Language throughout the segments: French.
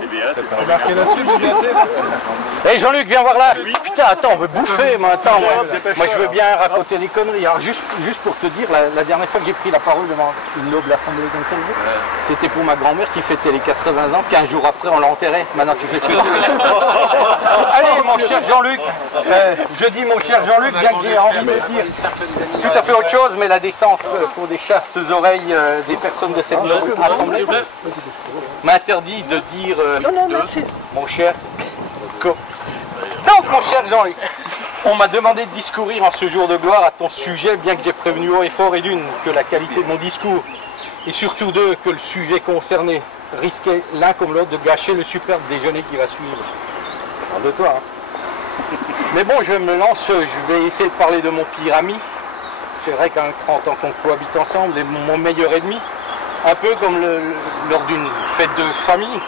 C'est bien, c'est pas bien. Hey Jean-Luc, viens voir là. Oui. Putain, attends, on veut bouffer maintenant. Moi je veux bien raconter des conneries. Alors juste pour te dire, la dernière fois que j'ai pris la parole devant une noble assemblée comme ça, c'était pour ma grand-mère qui fêtait les 80 ans. 15 jours après, on l'a enterrée. Maintenant tu fais ce que tu veux. Allez mon cher Jean-Luc, je dis mon cher Jean-Luc, bien que j'ai envie de dire tout à fait autre chose, mais la descente pour des chasses aux oreilles des personnes de cette noble assemblée m'interdit de dire mon cher Donc mon cher Jean-Luc, on m'a demandé de discourir en ce jour de gloire à ton sujet, bien que j'ai prévenu haut et fort et d'une que la qualité de mon discours, et surtout deux, que le sujet concerné risquait l'un comme l'autre de gâcher le superbe déjeuner qui va suivre. Parle de toi, hein. Mais bon, je me lance, je vais essayer de parler de mon pire ami. C'est vrai qu'en 30 ans qu'on cohabite ensemble, et mon meilleur ennemi, un peu comme lors d'une fête de famille,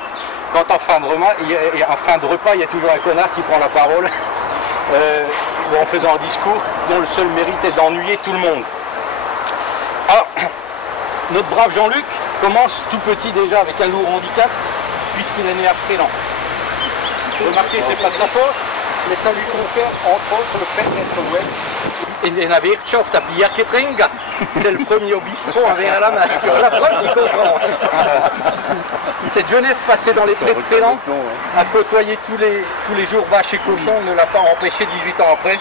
quand en fin de repas, il y a toujours un connard qui prend la parole en faisant un discours dont le seul mérite est d'ennuyer tout le monde. Alors, notre brave Jean-Luc commence tout petit déjà avec un lourd handicap, puisqu'il est né à Fréland. Remarquez, c'est pas de sa faute, mais ça lui confère entre autres le fait d'être web. Et la Wirtschaft à Pierre Ketringa, c'est le premier au bistrot en verre à la main. C'est la preuve qu'il comprend. Cette jeunesse passée dans les prés de Fréland, à côtoyer tous les jours vaches et cochons, ne l'a pas empêché 18 ans après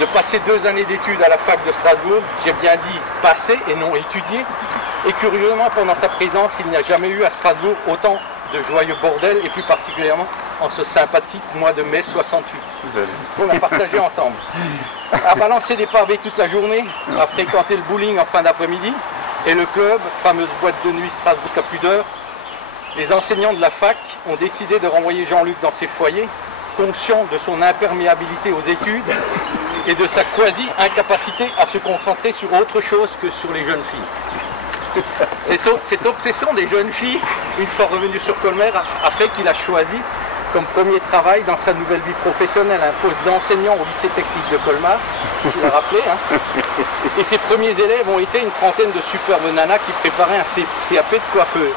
de passer 2 années d'études à la fac de Strasbourg. J'ai bien dit passer et non étudier. Et curieusement, pendant sa présence, il n'y a jamais eu à Strasbourg autant de joyeux bordel, et plus particulièrement en ce sympathique mois de mai 68. On a partagé ensemble. À balancer des pavés toute la journée, à fréquenter le bowling en fin d'après-midi, et le club, fameuse boîte de nuit Strasbourg à plus d'heures. Les enseignants de la fac ont décidé de renvoyer Jean-Luc dans ses foyers, conscients de son imperméabilité aux études et de sa quasi-incapacité à se concentrer sur autre chose que sur les jeunes filles. Cette obsession des jeunes filles, une fois revenu sur Colmer, a fait qu'il a choisi comme premier travail dans sa nouvelle vie professionnelle un poste d'enseignant au lycée technique de Colmar, il l'a rappelé, hein. Et ses premiers élèves ont été une trentaine de superbes nanas qui préparaient un CAP de coiffeuse.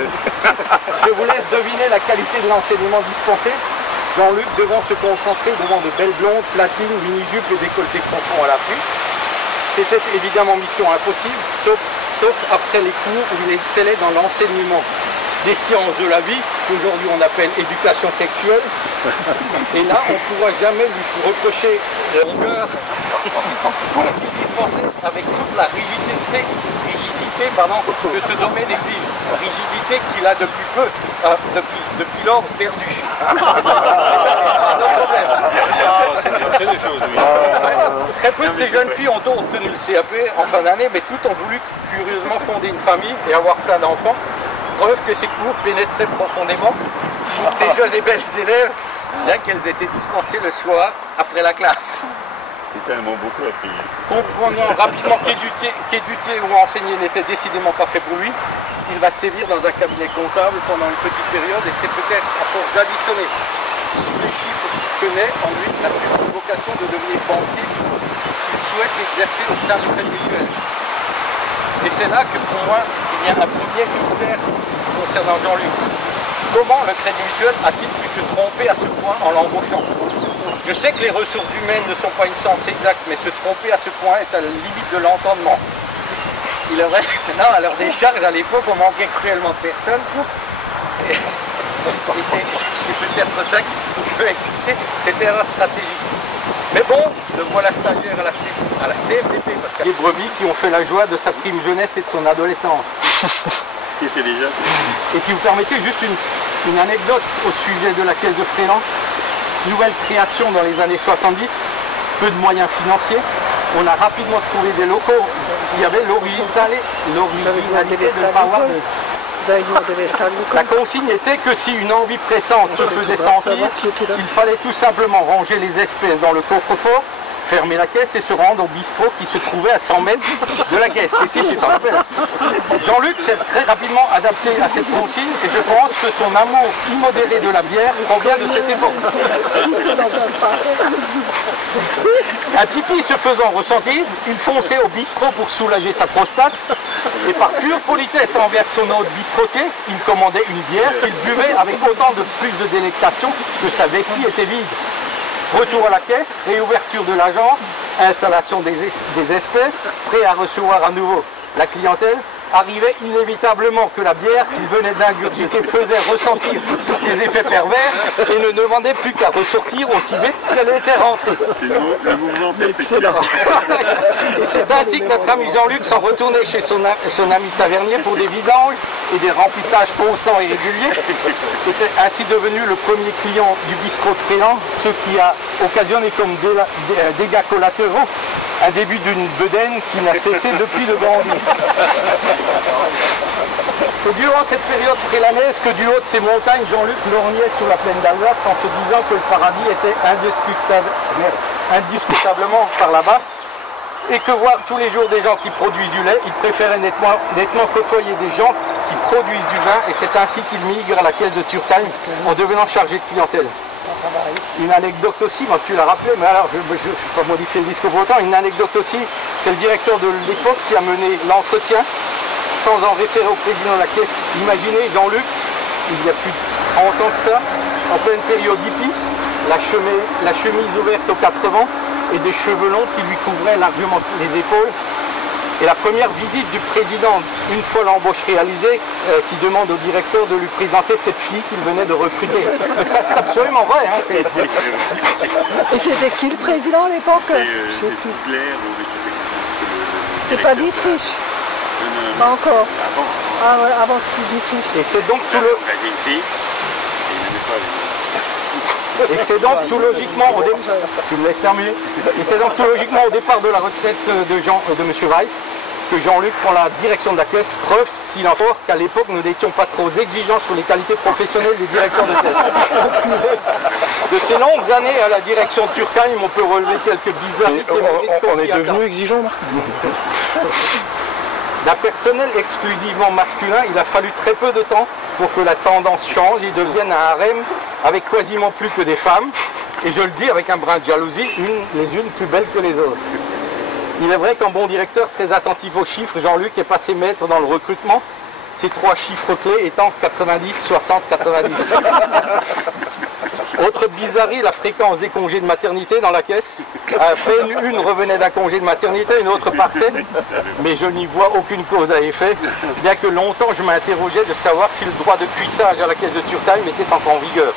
Je vous laisse deviner la qualité de l'enseignement dispensé. Jean-Luc devant se concentrer devant de belles blondes, platines, mini-jupes et décolletés profonds à l'appui. C'était évidemment mission impossible, sauf après les cours où il excellait dans l'enseignement des sciences de la vie, qu'aujourd'hui on appelle éducation sexuelle. Et là, on ne pourra jamais lui reprocher de rigueur pour qu'il dispensait avec toute la rigidité que ce domaine exige. Rigidité qu'il a depuis peu, depuis lors perdu. Et ça, c'est un autre problème. C'est des choses, oui. Très peu de ces jeunes filles ont obtenu le CAP en fin d'année, mais toutes ont voulu curieusement fonder une famille et avoir plein d'enfants. Preuve que ces cours pénétraient profondément toutes ces jeunes et belles élèves, bien qu'elles étaient dispensées le soir après la classe. C'est tellement beaucoup à payer. Comprenant rapidement qu'éduquer ou enseigner n'était décidément pas fait pour lui, il va sévir dans un cabinet comptable pendant une petite période, et c'est peut-être à force d'additionner tous les chiffres qu'il connaît en lui la vocation de devenir banquier qu'il souhaite exercer au sein du Crédit Mutuel. Et c'est là que pour moi, il y a un premier mystère concernant Jean-Luc. Comment le Crédit Mutuel a-t-il pu se tromper à ce point en l'embauchant? Je sais que les ressources humaines ne sont pas une science exacte, mais se tromper à ce point est à la limite de l'entendement. Il aurait, non, à leur décharge, à l'époque, on manquait cruellement de personnes. Et c'est peut-être ça qui peut expliquer cette erreur stratégique. Mais bon, le voilà stagiaire à la CFDT, parce qu'il y a des brebis qui ont fait la joie de sa prime jeunesse et de son adolescence. Qui était déjà. Et si vous permettez, juste une anecdote au sujet de la caisse de Fréland. Nouvelle création dans les années 70, peu de moyens financiers. On a rapidement trouvé des locaux. Il y avait l'originalité de Power. La consigne était que si une envie pressante se faisait sentir, il fallait tout simplement ranger les espèces dans le coffre-fort, fermer la caisse et se rendre au bistrot qui se trouvait à 100 mètres de la caisse. Cécile, tu t'en rappelles? Jean-Luc s'est très rapidement adapté à cette consigne et je pense que son amour immodéré de la bière provient de cette époque. Un pipi se faisant ressentir, il fonçait au bistrot pour soulager sa prostate et par pure politesse envers son hôte bistrotier, il commandait une bière qu'il buvait avec autant de plus de délectation que sa vessie était vide. Retour à la caisse, réouverture de l'agence, installation des espèces, prêt à recevoir à nouveau la clientèle, arrivait inévitablement que la bière qu'il venait d'ingurgiter faisait ressentir ses effets pervers et ne demandait plus qu'à ressortir aussi vite qu'elle était rentrée. Le mouvement excellent. Et c'est ainsi que notre ami Jean-Luc s'en retournait chez son ami tavernier pour des vidanges et des remplissages constants et réguliers. C'était ainsi devenu le premier client du bistrot Trélan, ce qui a occasionné comme dégâts collatéraux un début d'une bedaine qui n'a cessé depuis de grandir. C'est durant cette période prélanaise que du haut de ces montagnes, Jean-Luc lorgnait sur la plaine d'Alsace en se disant que le paradis était indiscutablement par là-bas et que voir tous les jours des gens qui produisent du lait, il préférait nettement côtoyer des gens qui produisent du vin et c'est ainsi qu'il migre à la caisse de Turkheim en devenant chargé de clientèle. Une anecdote aussi, moi tu l'as rappelé, mais alors je ne vais pas modifier le discours pour autant, une anecdote aussi, c'est le directeur de l'époque qui a mené l'entretien sans en référer au président de la caisse. Imaginez Jean-Luc, il y a plus de 30 ans que ça, en pleine période hippie, la chemise ouverte aux 80 et des cheveux longs qui lui couvraient largement les épaules. Et la première visite du président, une fois l'embauche réalisée, qui demande au directeur de lui présenter cette fille qu'il venait de recruter. Mais ça c'est absolument vrai. Hein, et c'était qui le président à l'époque? C'est pas Dietrich. Pas encore. Ah ouais, avant Dietrich. Et c'est donc tout le... Et c'est donc tout logiquement au départ. Tu me laisses terminer. Et c'est donc tout logiquement au départ de la retraite de M. Weiss que Jean-Luc prend la direction de la caisse, preuve s'il en faut qu'à l'époque nous n'étions pas trop exigeants sur les qualités professionnelles des directeurs de caisse. De ces longues années à la direction de Turkheim, on peut relever quelques bizarreries. On est devenu exigeant, Marc. D'un personnel exclusivement masculin, il a fallu très peu de temps pour que la tendance change et devienne un harem avec quasiment plus que des femmes. Et je le dis avec un brin de jalousie, les unes plus belles que les autres. Il est vrai qu'un bon directeur très attentif aux chiffres, Jean-Luc est passé maître dans le recrutement, ces trois chiffres clés étant 90, 60, 90. Autre bizarrerie, la fréquence des congés de maternité dans la caisse. À peine une revenait d'un congé de maternité, une autre partait, mais je n'y vois aucune cause à effet, bien que longtemps je m'interrogeais de savoir si le droit de cuissage à la caisse de Turkheim était encore en vigueur.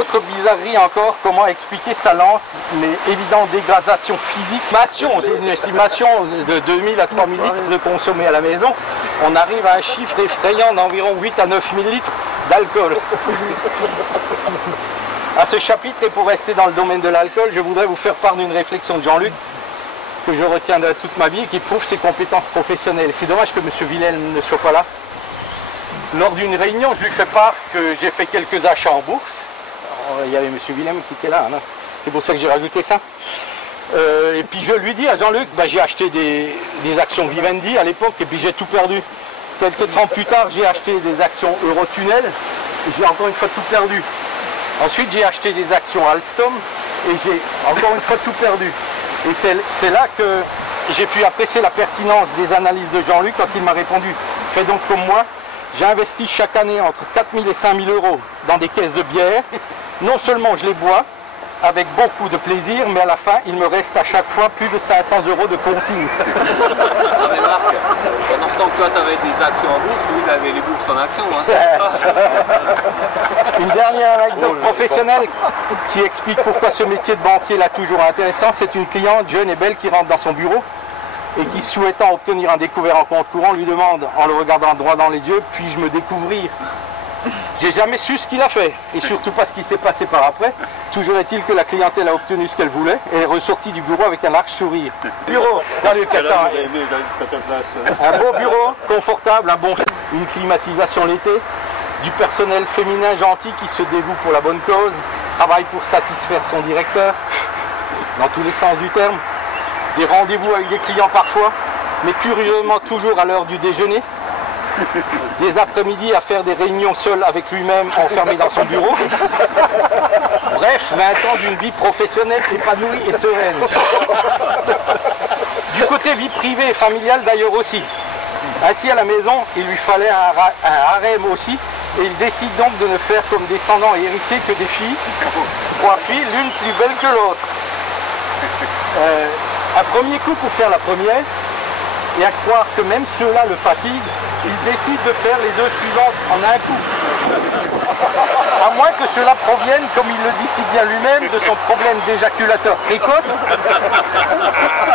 Autre bizarrerie encore, comment expliquer sa lente mais évidente dégradation physique. Une estimation de 2000 à 3000 litres de consommé à la maison, on arrive à un chiffre effrayant d'environ 8 à 9000 litres d'alcool. À ce chapitre, et pour rester dans le domaine de l'alcool, je voudrais vous faire part d'une réflexion de Jean-Luc que je retiendrai toute ma vie et qui prouve ses compétences professionnelles. C'est dommage que M. Wilhelm ne soit pas là. Lors d'une réunion, je lui fais part que j'ai fait quelques achats en bourse. Alors, il y avait M. Wilhelm qui était là, hein. C'est pour ça que j'ai rajouté ça. Et puis je lui dis à Jean-Luc, j'ai acheté des actions Vivendi à l'époque et puis j'ai tout perdu. Quelques temps plus tard, j'ai acheté des actions Eurotunnel et j'ai encore une fois tout perdu. Ensuite, j'ai acheté des actions Alstom et j'ai encore une fois tout perdu. Et c'est là que j'ai pu apprécier la pertinence des analyses de Jean-Luc quand il m'a répondu. Fais donc comme moi, j'ai investi chaque année entre 4 000 et 5 000 euros dans des caisses de bière. Non seulement je les bois avec beaucoup de plaisir, mais à la fin, il me reste à chaque fois plus de 500 euros de consigne. Non mais Marc, pendant ce temps que toi tu avais des actions en bourse, lui il avait les bourses en actions. Hein. Une dernière anecdote professionnelle qui explique pourquoi ce métier de banquier est là toujours intéressant. C'est une cliente jeune et belle qui rentre dans son bureau et qui, souhaitant obtenir un découvert en compte courant, lui demande, en le regardant droit dans les yeux, puis-je me découvrir? J'ai jamais su ce qu'il a fait, et surtout pas ce qui s'est passé par après. Toujours est-il que la clientèle a obtenu ce qu'elle voulait et est ressortie du bureau avec un large sourire. Bureau, salut Catan. Un beau bureau, confortable, une climatisation l'été, du personnel féminin gentil qui se dévoue pour la bonne cause, travaille pour satisfaire son directeur. dans tous les sens du terme, des rendez-vous avec des clients parfois, mais curieusement toujours à l'heure du déjeuner, des après-midi à faire des réunions seul avec lui-même, enfermé dans son bureau. Bref, 20 ans d'une vie professionnelle épanouie et sereine. Du côté vie privée et familiale d'ailleurs aussi. Ainsi à la maison, il lui fallait un harem aussi, et il décide donc de ne faire comme descendant et héritier que des filles, 3 filles, l'une plus belle que l'autre. Un premier coup pour faire la première, et à croire que même ceux-là le fatiguent, il décide de faire les 2 suivantes en un coup. À moins que cela provienne, comme il le dit si bien lui-même, de son problème d'éjaculateur précoce,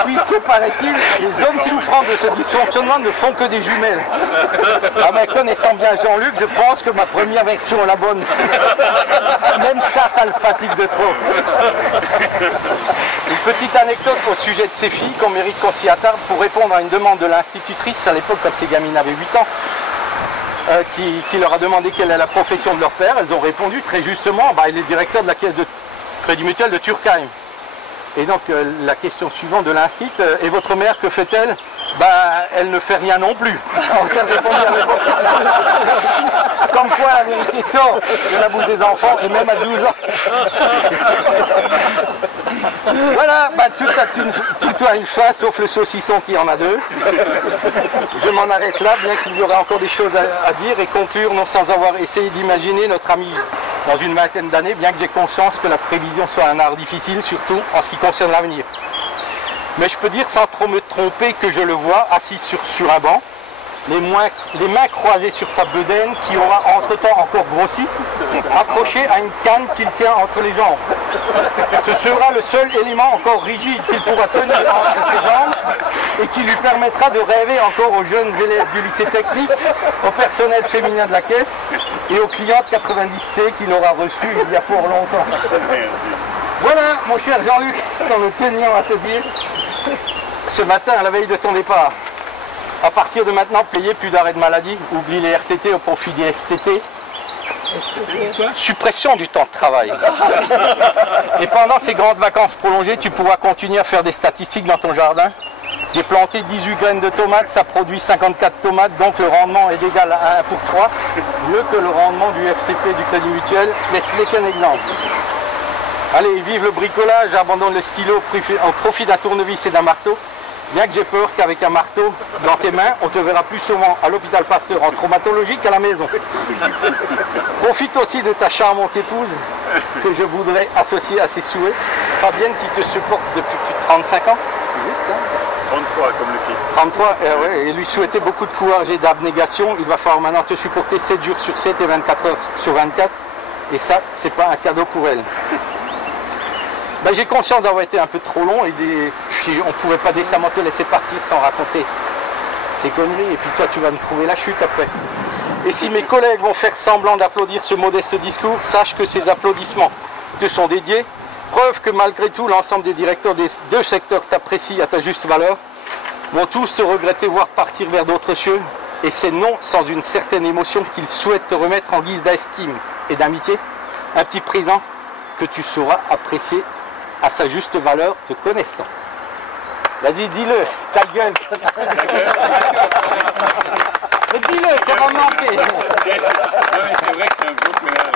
puisque, paraît-il, les hommes souffrant de ce dysfonctionnement ne font que des jumelles. Ah mais connaissant bien Jean-Luc, je pense que ma première version est la bonne. Même ça le fatigue de trop. Une petite anecdote au sujet de ces filles qu'on mérite qu'on s'y attarde pour répondre à une demande de l'institutrice à l'époque quand ces gamines avaient 8 ans. Qui leur a demandé quelle est la profession de leur père. Elles ont répondu très justement, il est directeur de la caisse de Crédit Mutuel de Turckheim. Et donc la question suivante de l'instit, et votre mère que fait-elle? Elle ne fait rien non plus. Elle répondit à l'époque. Comme quoi la vérité sort de la bouche des enfants, et même à 12 ans. Voilà, tout a une fin, sauf le saucisson qui en a 2. Je m'en arrête là, bien qu'il y aurait encore des choses à dire, et conclure, non sans avoir essayé d'imaginer notre ami dans une vingtaine d'années, bien que j'ai conscience que la prévision soit un art difficile, surtout en ce qui concerne l'avenir. Mais je peux dire sans trop me tromper que je le vois assis sur un banc, les mains croisées sur sa bedaine qui aura entre-temps encore grossi, accrochée à une canne qu'il tient entre les jambes. Ce sera le seul élément encore rigide qu'il pourra tenir entre ses jambes et qui lui permettra de rêver encore aux jeunes élèves du lycée technique, au personnel féminin de la caisse et aux clients de 90C qu'il aura reçus il y a fort longtemps. Voilà, mon cher Jean-Luc, ce qu'on me tenions à te dire ce matin à la veille de ton départ. À partir de maintenant, payer plus d'arrêt de maladie, oublie les RTT au profit des STT. Suppression du temps de travail. Et pendant ces grandes vacances prolongées, tu pourras continuer à faire des statistiques dans ton jardin. J'ai planté 18 graines de tomates, ça produit 54 tomates, donc le rendement est égal à 1 pour 3, mieux que le rendement du FCP du Crédit Mutuel. Laisse-les qu'un exemple. Allez, vive le bricolage, abandonne le stylo au profit d'un tournevis et d'un marteau. Bien que j'ai peur qu'avec un marteau dans tes mains, on te verra plus souvent à l'hôpital Pasteur en traumatologie qu'à la maison. Profite aussi de ta charmante épouse, que je voudrais associer à ses souhaits, Fabienne, qui te supporte depuis plus de 35 ans. 33 comme le Christ. 33, et lui souhaiter beaucoup de courage et d'abnégation. Il va falloir maintenant te supporter 7 jours sur 7 et 24 heures sur 24. Et ça, c'est pas un cadeau pour elle. J'ai conscience d'avoir été un peu trop long et puis on ne pouvait pas décemment te laisser partir sans raconter ces conneries. Et puis toi, tu vas me trouver la chute après. Et si mes collègues vont faire semblant d'applaudir ce modeste discours, sache que ces applaudissements te sont dédiés. Preuve que malgré tout, l'ensemble des directeurs des 2 secteurs t'apprécient à ta juste valeur, vont tous te regretter voir partir vers d'autres cieux. Et c'est non sans une certaine émotion qu'ils souhaitent te remettre en guise d'estime et d'amitié un petit présent que tu sauras apprécier à sa juste valeur te connaissant. Vas-y, dis-le, ta gueule. Mais dis-le, ça va me manquer. Non, mais c'est vrai que c'est un gros connard.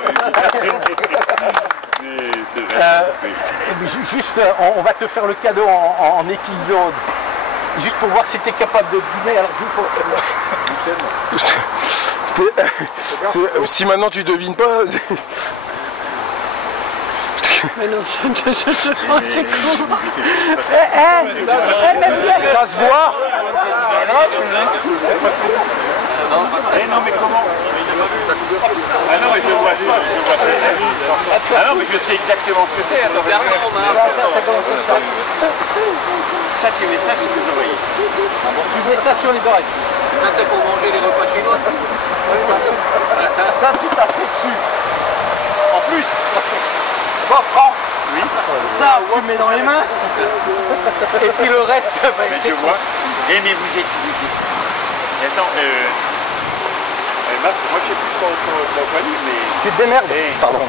C'est vrai. Juste, on va te faire le cadeau en épisode. Juste pour voir si tu es capable de deviner. Alors, si maintenant tu devines pas... Mais non, c'est con. ça se voit. Non, mais comment? Ah non, mais je vois ça. Ah non, mais je sais exactement ce que c'est. Ça, tu mets ça sur les oreilles. Tu mets ça sur les oreilles. Ça, c'est pour manger les repas chinois. Ça, tu t'as fait dessus. En plus. Bon, Franck, oui. ça, tu mets dans les mains. Et puis le reste, mais je vois. Mais vous êtes. Et attends, Marc, moi je sais plus ton poignet, mais. Tu te démerdes. Pardon.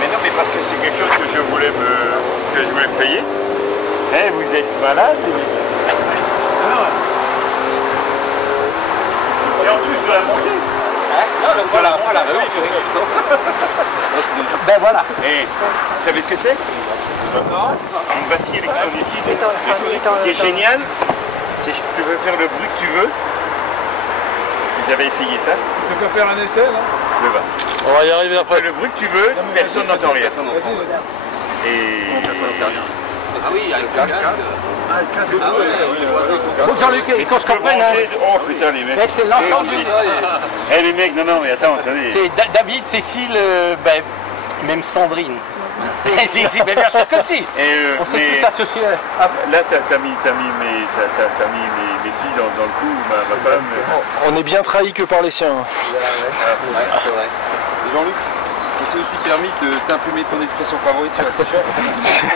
Mais non, mais parce que c'est quelque chose que je voulais me payer. Eh, vous êtes malade, les mecs. Et en plus, je dois la monter. Voilà, oui, Ben voilà. Et vous savez ce que c'est? Une batterie électrolytique. Ce qui est génial, c'est que tu peux faire le bruit que tu veux. J'avais essayé ça. Tu peux faire un essai là? Le bas. On va y arriver Fais après. le bruit que tu veux, personne n'entend rien. Et... Ah oui, il y a le casque. Bon, Jean-Luc, et qu'on se comprenne, hein, Oh putain les mecs. c'est l'ensemble du... Eh les mecs, non mais attends, attendez. C'est David, Cécile, ben, même Sandrine. Si, ben bien sûr que si. On s'est tous associés. Là t'as mis mes filles dans le coup, ma femme. On est bien trahi que par les siens. Ouais, c'est vrai. Jean-Luc, on s'est aussi permis de t'imprimer ton expression favorite sur la t-shirt.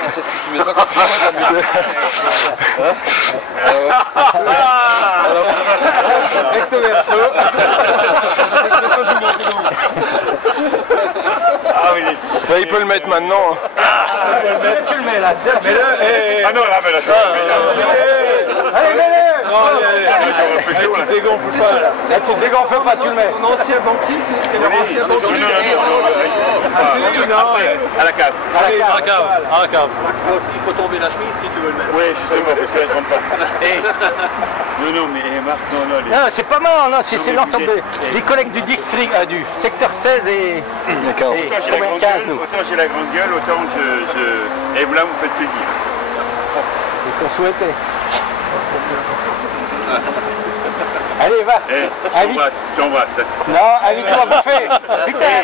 C'est ce que tu mettras quand tu vois ta musique. Recto verso. L'expression du monde. Ah oui. Bah, il peut le mettre maintenant. Tu le mets là. Ah non, là, mais là, Allez, mets-le. tu dégonfles pas. Tu dégonfles pas, tu le mets. Ton ancien banquier, c'est leur ancien banquier. Non, à la cave. À la cave. Il faut tomber la chemise si tu veux le mettre. Oui, justement, parce qu'elle ne rentre pas. Non, mais Marc, non. Non, c'est pas mal, non, c'est l'ensemble des collègues du district, du secteur 16 et... Autant j'ai la combien grande 15 gueule, nous. autant j'ai la grande gueule, autant je... Et vous là, vous me faites plaisir. C'est ce qu'on souhaitait. Allez, va. Tu embrasses. Non, invite-toi à bouffer. Putain.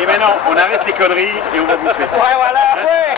Et maintenant, on arrête les conneries et on va bouffer. Ouais, voilà, ouais.